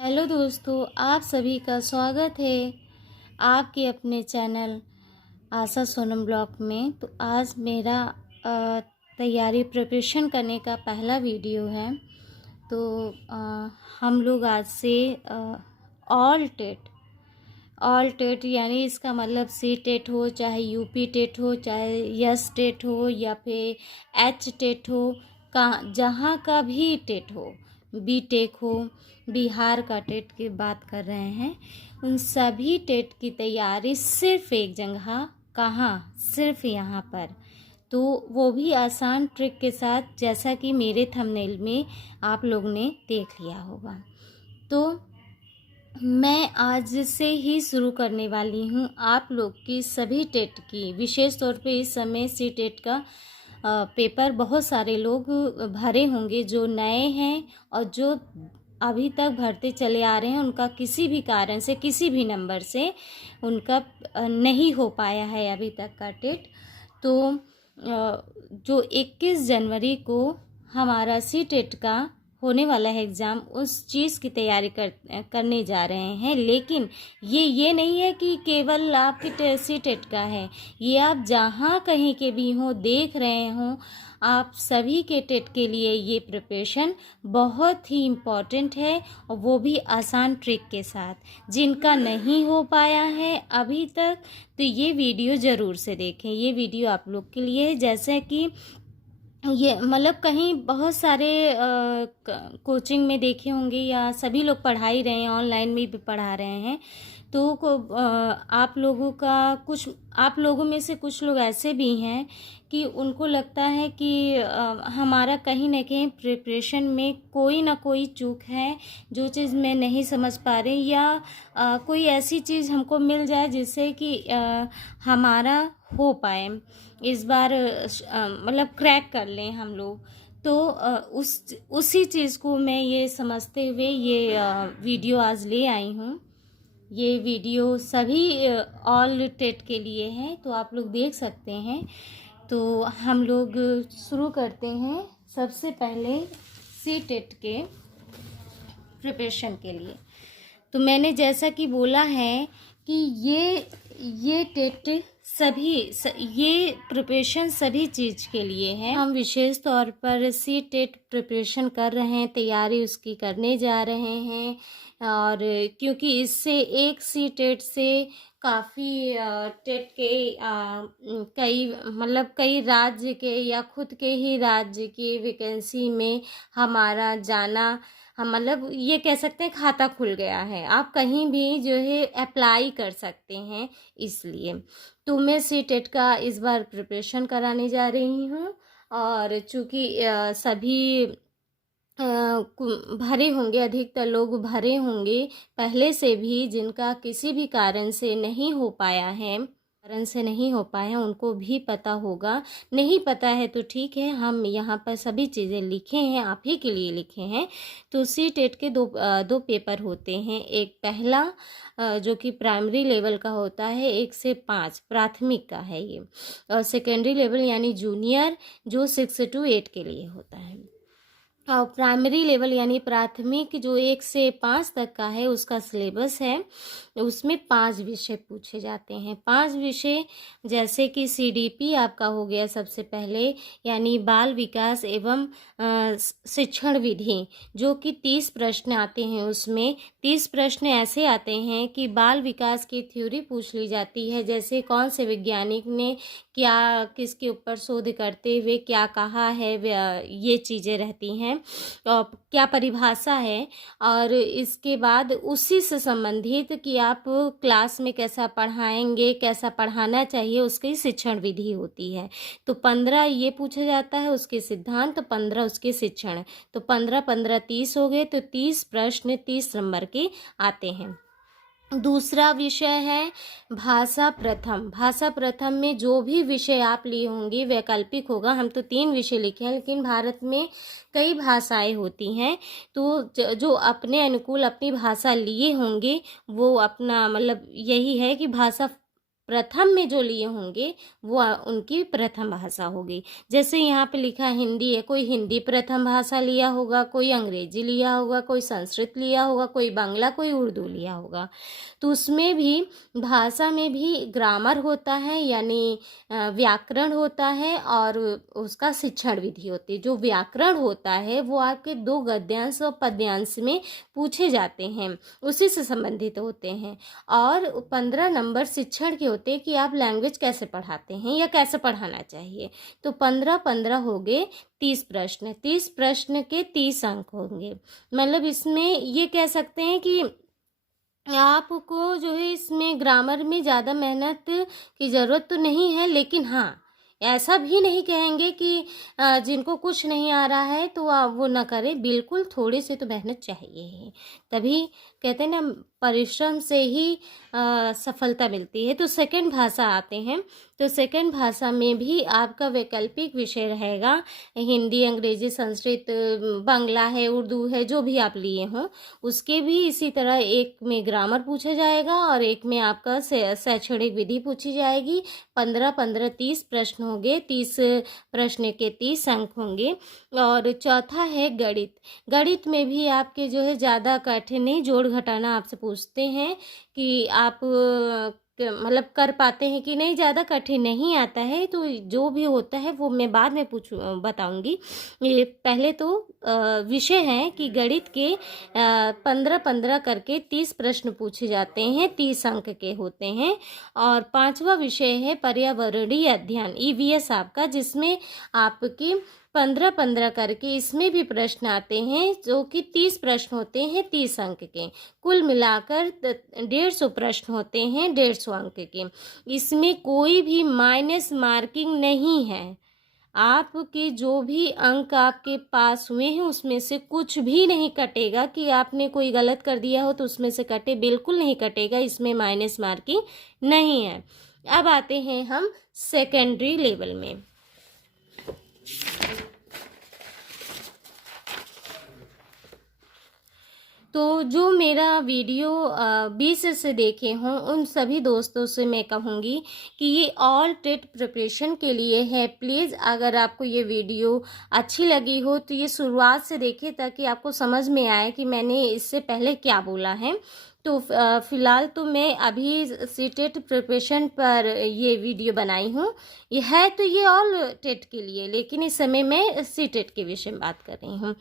Hello दोस्तों, आप सभी का स्वागत है आपके अपने चैनल आशा सोनम ब्लॉग में। तो आज मेरा तैयारी प्रिपरेशन करने का पहला वीडियो है। तो हम लोग आज से ऑल टेट यानी इसका मतलब सी टेट हो, चाहे यूपी टेट हो, चाहे यस टेट हो या फिर एच टेट हो, जहाँ का भी टेट हो, बी टेक हो, बिहार का टेट की बात कर रहे हैं। उन सभी टेट की तैयारी सिर्फ एक जगह, कहाँ, सिर्फ यहाँ पर। तो वो भी आसान ट्रिक के साथ, जैसा कि मेरे थंबनेल में आप लोग ने देख लिया होगा। तो मैं आज से ही शुरू करने वाली हूँ आप लोग की सभी टेट की। विशेष तौर पे इस समय सी टेट का पेपर बहुत सारे लोग भरे होंगे जो नए हैं और जो अभी तक भरते चले आ रहे हैं। उनका किसी भी कारण से, किसी भी नंबर से उनका नहीं हो पाया है अभी तक का टेट। तो जो 21 जनवरी को हमारा सी टेट का होने वाला है एग्ज़ाम, उस चीज़ की तैयारी करने जा रहे हैं। लेकिन ये नहीं है कि केवल आपकी सी टेट का है, ये आप जहाँ कहीं के भी हों, देख रहे हों, आप सभी के टेट के लिए ये प्रिपरेशन बहुत ही इम्पॉर्टेंट है, और वो भी आसान ट्रिक के साथ। जिनका नहीं हो पाया है अभी तक, तो ये वीडियो ज़रूर से देखें। ये वीडियो आप लोग के लिए है। जैसे कि ये मतलब कहीं बहुत सारे कोचिंग में देखे होंगे, या सभी लोग पढ़ा ही रहे हैं, ऑनलाइन में भी पढ़ा रहे हैं। तो आप लोगों में से कुछ लोग ऐसे भी हैं कि उनको लगता है कि हमारा कहीं ना कहीं प्रिपरेशन में कोई ना कोई चूक है, जो चीज़ मैं नहीं समझ पा रही, या कोई ऐसी चीज़ हमको मिल जाए जिससे कि हमारा हो पाए इस बार, मतलब क्रैक कर लें हम लोग। तो उसी चीज़ को मैं ये समझते हुए ये वीडियो आज ले आई हूँ। ये वीडियो सभी ऑल टेट के लिए है, तो आप लोग देख सकते हैं। तो हम लोग शुरू करते हैं सबसे पहले सी टेट के प्रिपरेशन के लिए। तो मैंने जैसा कि बोला है कि ये टेट ये प्रिपरेशन सभी चीज़ के लिए है। हम विशेष तौर पर सी टेट प्रिपरेशन कर रहे हैं, तैयारी उसकी करने जा रहे हैं। और क्योंकि इससे एक सी टेट से काफ़ी टेट के कई राज्य के या खुद के ही राज्य की वैकेंसी में हमारा जाना, हम ये कह सकते हैं खाता खुल गया है। आप कहीं भी जो है अप्लाई कर सकते हैं। इसलिए तो मैं सी टेट का इस बार प्रिपरेशन कराने जा रही हूँ। और चूँकि सभी भरे होंगे, अधिकतर लोग भरे होंगे पहले से भी, जिनका किसी भी कारण से नहीं हो पाया है, उनको भी पता होगा। नहीं पता है तो ठीक है, हम यहाँ पर सभी चीज़ें लिखे हैं, आप ही के लिए लिखे हैं। तो सी टेट के दो पेपर होते हैं। एक पहला जो कि प्राइमरी लेवल का होता है, 1 से 5 प्राथमिक का है ये, और सेकेंडरी लेवल यानी जूनियर, जो 6 से 8 के लिए होता है। और प्राइमरी लेवल यानी प्राथमिक जो 1 से 5 तक का है, उसका सिलेबस है। उसमें 5 विषय पूछे जाते हैं। 5 विषय जैसे कि सीडीपी आपका हो गया सबसे पहले, यानी बाल विकास एवं शिक्षण विधि, जो कि 30 प्रश्न आते हैं। उसमें 30 प्रश्न ऐसे आते हैं कि बाल विकास की थ्योरी पूछ ली जाती है, जैसे कौन से वैज्ञानिक ने क्या, किसके ऊपर शोध करते हुए क्या कहा है, ये चीज़ें रहती हैं, और क्या परिभाषा है। और इसके बाद उसी से संबंधित कि आप क्लास में कैसा पढ़ाएंगे, कैसा पढ़ाना चाहिए, उसकी शिक्षण विधि होती है। तो 15 ये पूछा जाता है, उसके सिद्धांत, 15 उसके शिक्षण। तो 15 15 30 हो गए, तो 30 प्रश्न 30 नंबर के आते हैं। दूसरा विषय है भाषा प्रथम। भाषा प्रथम में जो भी विषय आप लिए होंगे वैकल्पिक होगा। हम तो 3 विषय लिखे हैं, लेकिन भारत में कई भाषाएं होती हैं, तो जो अपने अनुकूल अपनी भाषा लिए होंगे वो अपना यही है कि भाषा प्रथम में जो लिए होंगे वो उनकी प्रथम भाषा होगी। जैसे यहाँ पे लिखा हिंदी है, कोई हिंदी प्रथम भाषा लिया होगा, कोई अंग्रेजी लिया होगा, कोई संस्कृत लिया होगा, कोई बांग्ला, कोई उर्दू लिया होगा। तो उसमें भी भाषा में भी ग्रामर होता है, यानी व्याकरण होता है, और उसका शिक्षण विधि होती है। जो व्याकरण होता है वो आपके 2 गद्यांश और पद्यांश में पूछे जाते हैं, उसी से संबंधित होते हैं। और 15 नंबर शिक्षण के होते हैं कि आप लैंग्वेज कैसे पढ़ाते हैं या कैसे पढ़ाना चाहिए। तो 15-15 हो गए 30 प्रश्न, 30 प्रश्न के 30 अंक होंगे। मतलब इसमें ये कह सकते हैं कि आपको जो है इसमें ग्रामर में ज़्यादा मेहनत की ज़रूरत तो नहीं है, लेकिन हाँ, ऐसा भी नहीं कहेंगे कि जिनको कुछ नहीं आ रहा है तो वो ना करें। बिल्कुल थोड़ी सी तो मेहनत चाहिए ही, तभी कहते हैं ना परिश्रम से ही सफलता मिलती है। तो सेकंड भाषा आते हैं, तो सेकंड भाषा में भी आपका वैकल्पिक विषय रहेगा हिंदी, अंग्रेजी, संस्कृत, बांग्ला है, उर्दू है, जो भी आप लिए हों उसके भी इसी तरह एक में ग्रामर पूछा जाएगा और एक में आपका शैक्षणिक विधि पूछी जाएगी। 15-15 30 प्रश्न होंगे, 30 प्रश्न के 30 अंक होंगे। और चौथा है गणित। गणित में भी आपके जो है ज़्यादा कठिन नहीं, जोड़ घटाना आपसे पूछते हैं कि आप मतलब कर पाते हैं कि नहीं, ज़्यादा कठिन नहीं आता है। तो जो भी होता है वो मैं बाद में बताऊंगी। ये पहले तो विषय है कि गणित के 15-15 करके 30 प्रश्न पूछे जाते हैं, 30 अंक के होते हैं। और 5वां विषय है पर्यावरणीय अध्ययन, EVS आपका, जिसमें आपकी 15-15 करके इसमें भी प्रश्न आते हैं, जो कि 30 प्रश्न होते हैं 30 अंक के। कुल मिलाकर 150 प्रश्न होते हैं 150 अंक के। इसमें कोई भी माइनस मार्किंग नहीं है। आपके जो भी अंक आपके पास हुए हैं उसमें से कुछ भी नहीं कटेगा कि आपने कोई गलत कर दिया हो तो उसमें से कटे, बिल्कुल नहीं कटेगा। इसमें माइनस मार्किंग नहीं है। अब आते हैं हम सेकेंडरी लेवल में। तो जो मेरा वीडियो 20 से देखे हों उन सभी दोस्तों से मैं कहूँगी कि ये ऑल टेट प्रिपरेशन के लिए है। प्लीज़ अगर आपको ये वीडियो अच्छी लगी हो तो ये शुरुआत से देखें, ताकि आपको समझ में आए कि मैंने इससे पहले क्या बोला है। तो फ़िलहाल तो मैं अभी सीटेट प्रिपरेशन पर ये वीडियो बनाई हूँ। ये है तो ये ऑल टेट के लिए, लेकिन इस समय मैं सीटेट के विषय में बात कर रही हूँ।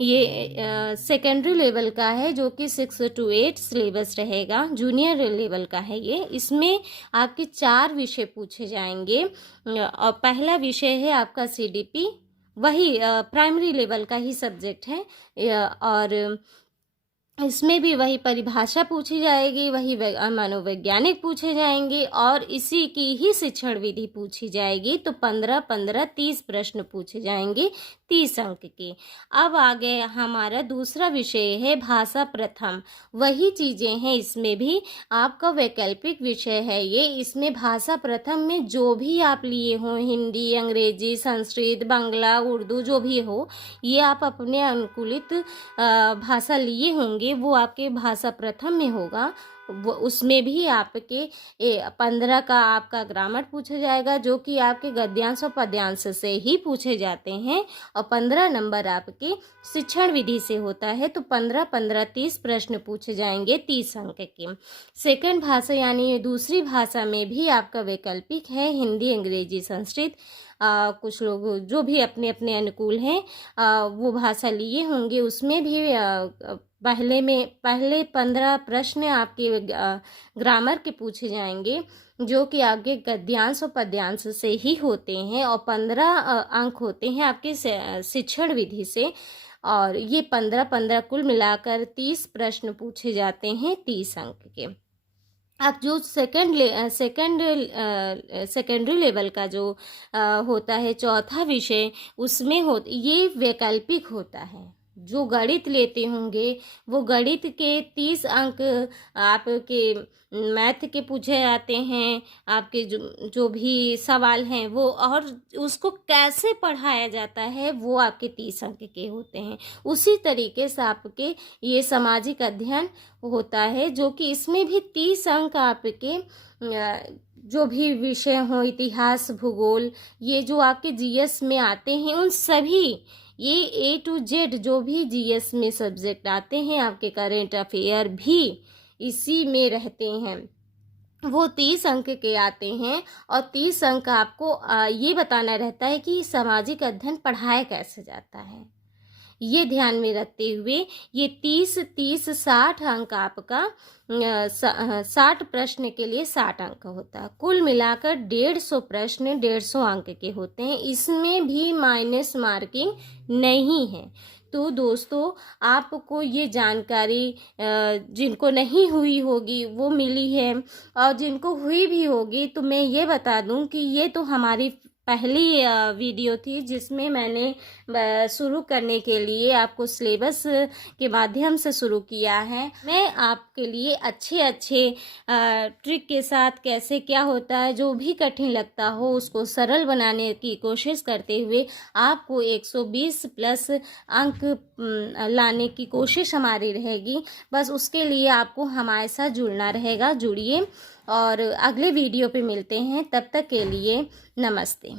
ये सेकेंडरी लेवल का है, जो कि 6 to 8 सिलेबस रहेगा। जूनियर लेवल का है ये। इसमें आपके 4 विषय पूछे जाएंगे। और पहला विषय है आपका CDP, वही प्राइमरी लेवल का ही सब्जेक्ट है। और इसमें भी वही परिभाषा पूछी जाएगी, वही मनोवैज्ञानिक पूछे जाएंगे और इसी की ही शिक्षण विधि पूछी जाएगी। तो 15-15 30 प्रश्न पूछे जाएंगे 30 अंक के। अब आगे हमारा दूसरा विषय है भाषा प्रथम। वही चीज़ें हैं, इसमें भी आपका वैकल्पिक विषय है ये। इसमें भाषा प्रथम में जो भी आप लिए हों, हिंदी, अंग्रेजी, संस्कृत, बांग्ला, उर्दू, जो भी हो, ये आप अपने अनुकूलित भाषा लिए होंगे, वो आपके भाषा प्रथम में होगा। वो उसमें भी आपके 15 का आपका ग्रामर पूछा जाएगा, जो कि आपके गद्यांश और पद्यांश से ही पूछे जाते हैं। और 15 नंबर आपके शिक्षण विधि से होता है। तो 15-15 30 प्रश्न पूछे जाएंगे 30 अंक के। सेकंड भाषा यानी दूसरी भाषा में भी आपका वैकल्पिक है हिंदी, अंग्रेजी, संस्कृत। कुछ लोग जो भी अपने अपने अनुकूल हैं वो भाषा लिए होंगे। उसमें भी पहले 15 प्रश्न आपके ग्रामर के पूछे जाएंगे, जो कि आपके गद्यांश और पद्यांश से ही होते हैं। और 15 अंक होते हैं आपके शिक्षण विधि से। और ये 15-15 कुल मिलाकर 30 प्रश्न पूछे जाते हैं 30 अंक के। अब जो सेकेंडरी लेवल का जो होता है चौथा विषय, उसमें ये वैकल्पिक होता है। जो गणित लेते होंगे वो गणित के 30 अंक आपके मैथ के पूछे जाते हैं, आपके जो भी सवाल हैं वो, और उसको कैसे पढ़ाया जाता है वो आपके 30 अंक के होते हैं। उसी तरीके से आपके ये सामाजिक अध्ययन होता है, जो कि इसमें भी 30 अंक आपके जो भी विषय हो, इतिहास, भूगोल, ये जो आपके जीएस में आते हैं, उन सभी ये A to Z जो भी जीएस में सब्जेक्ट आते हैं, आपके करेंट अफेयर भी इसी में रहते हैं, वो 30 अंक के आते हैं। और 30 अंक आपको ये बताना रहता है कि सामाजिक अध्ययन पढ़ाया कैसे जाता है। ये ध्यान में रखते हुए ये 60 अंक आपका 60 प्रश्न के लिए 60 अंक होता है। कुल मिलाकर 150 प्रश्न 150 अंक के होते हैं। इसमें भी माइनस मार्किंग नहीं है। तो दोस्तों, आपको ये जानकारी जिनको नहीं हुई होगी वो मिली है, और जिनको हुई भी होगी तो मैं ये बता दूं कि ये तो हमारी पहली वीडियो थी, जिसमें मैंने शुरू करने के लिए आपको सिलेबस के माध्यम से शुरू किया है। मैं आपके लिए अच्छे ट्रिक के साथ कैसे क्या होता है, जो भी कठिन लगता हो उसको सरल बनाने की कोशिश करते हुए आपको 120 प्लस अंक लाने की कोशिश हमारी रहेगी। बस उसके लिए आपको हमारे साथ जुड़ना रहेगा। जुड़िए और अगले वीडियो पे मिलते हैं। तब तक के लिए नमस्ते।